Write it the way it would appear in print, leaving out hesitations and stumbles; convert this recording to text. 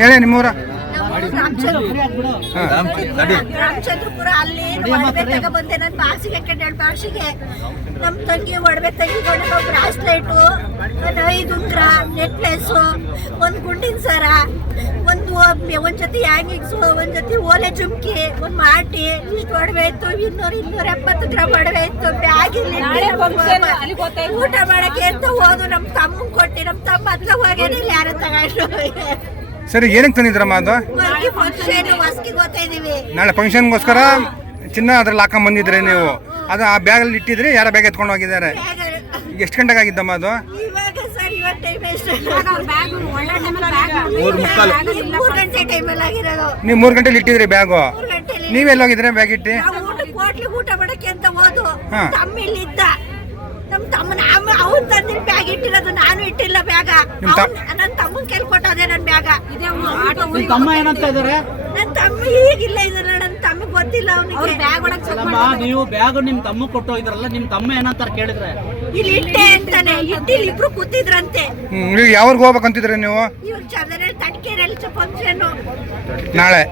ಹೇಳಿ ನಿಮ್ಮೂರ ರಾಮಚಂದ್ರಪುರ ಅಲ್ಲಿ ಒಡವೆ ತಗ ಬಂದೆ ನನ್ನ ಬಾಕ್ಸಿಗೆ 2 ಬಾಕ್ಸಿಗೆ ನಮ್ಮ ತಂಗಿ ಒಡವೆ ತೆಗಿಕೊಂಡು ಬ್ರಾಸ್ಲೆಟು 5 ಉಂಗ್ರ ನೆಕ್ಲೆಸ್ ಒಂದು ಗುಂಡಿನ ಸರ ಒಂದ್ ಜೊತೆ ಹ್ಯಾಂಗಿಂಗ್ಸ್ ಒಂದ್ ಜೊತೆ ಓಲೆ ಜುಮ್ಕಿ ಒಂದ್ ಮಾಟಿ ಇಷ್ಟು ಒಡವೆ ಇತ್ತು 270 ಗ್ರಾಮ್ ಒಡವೆ ಇತ್ತು ಬ್ಯಾಗ್ ಊಟ ಮಾಡಕ್ಕೆ ಅಂತ ಹೋದು ನಮ್ಮ ತಮ್ಮಂಗ್ ಕೊಟ್ಟಿ ನಮ್ಮ ತಮ್ಮ ಅದ್ಲ ಹೋಗೇನೆ ಯಾರು ತಗೊಂಡು ಸರಿ ಏನಕ್ಕೆ ತಂದಿದ್ರಮ್ಮ ಅದು ನಾಳೆ ಫಂಕ್ಷನ್ಗೋಸ್ಕರ ಚಿನ್ನ ಅದ್ರಲ್ಲಿ ಹಾಕೊಂಡ್ ಬಂದಿದ್ರಿ ನೀವು ಅದು ಆ ಬ್ಯಾಗಲ್ಲಿ ಇಟ್ಟಿದ್ರಿ ಯಾರ ಬ್ಯಾಗ್ ಎತ್ಕೊಂಡು ಹೋಗಿದ್ದಾರೆ ಎಷ್ಟು ಗಂಟೆಗೆ ಆಗಿದ್ದಮ್ಮ ಅದು 3 ಗಂಟೆ ಟೈಮಲ್ಲಿ ಆಗಿರೋದು ನೀವು 3 ಗಂಟೆಲಿ ಇಟ್ಟಿದ್ರಿ ಬ್ಯಾಗು ನೀವೆಲ್ಲ ಹೋಗಿದ್ರೆ ಬ್ಯಾಗ್ ಇಟ್ಟು ಊಟ ಮಾಡಕ್ಕೆ ಅಂತ ಹೋದು ತಮ್ಮ ಇಲ್ಲಿ ಇದ್ದ ನಮ್ಮ ತಮ್ಮನ ಅವ್ನು ತಂದಿನ ಬ್ಯಾಗ್ ಇಟ್ಟಿರೋದು ನಾನು ಇಟ್ಟಿಲ್ಲ ಬ್ಯಾಗ ನನ್ನ ತಮ್ಮನ್ ಕೈಲಿ ಕೊಟ್ಟೋದೆ ನನ್ನ ಬ್ಯಾಗ ತಮ್ಮ ಏನಂತ ಇದಾರೆ ನನ್ನ ತಮ್ಮ ಈಗಿಲ್ಲ ಇದಾರೆ ನನ್ನ ತಮ್ಮ ಗೊತ್ತಿಲ್ಲ ಅವನಿಗೆ ಬ್ಯಾಗ್ ನೀವು ಬ್ಯಾಗ್ ನಿಮ್ ತಮ್ಮ ಕೊಟ್ಟು ಹೋಗಿದ್ರಲ್ಲ ನಿಮ್ ತಮ್ಮ ಏನಂತ ಕೇಳಿದ್ರೆ ಇಲ್ಲಿ ಇಟ್ಟೆ ಅಂತಾನೆ ಇಟ್ಟಿಲ್ಲಿ ಇಬ್ರು ಕೂತಿದ್ರಂತೆ ಯಾವ್ರಿಗೆ ಹೋಗ್ಬೇಕಂತಿದ್ರಿ ನೀವು ಇವ್ರು ಚಂದ್ರಲ್ಲಿ ತಡ್ಕೇರಲ್ಲಿ ಫಂಕ್ಷನ್ ನಾಳೆ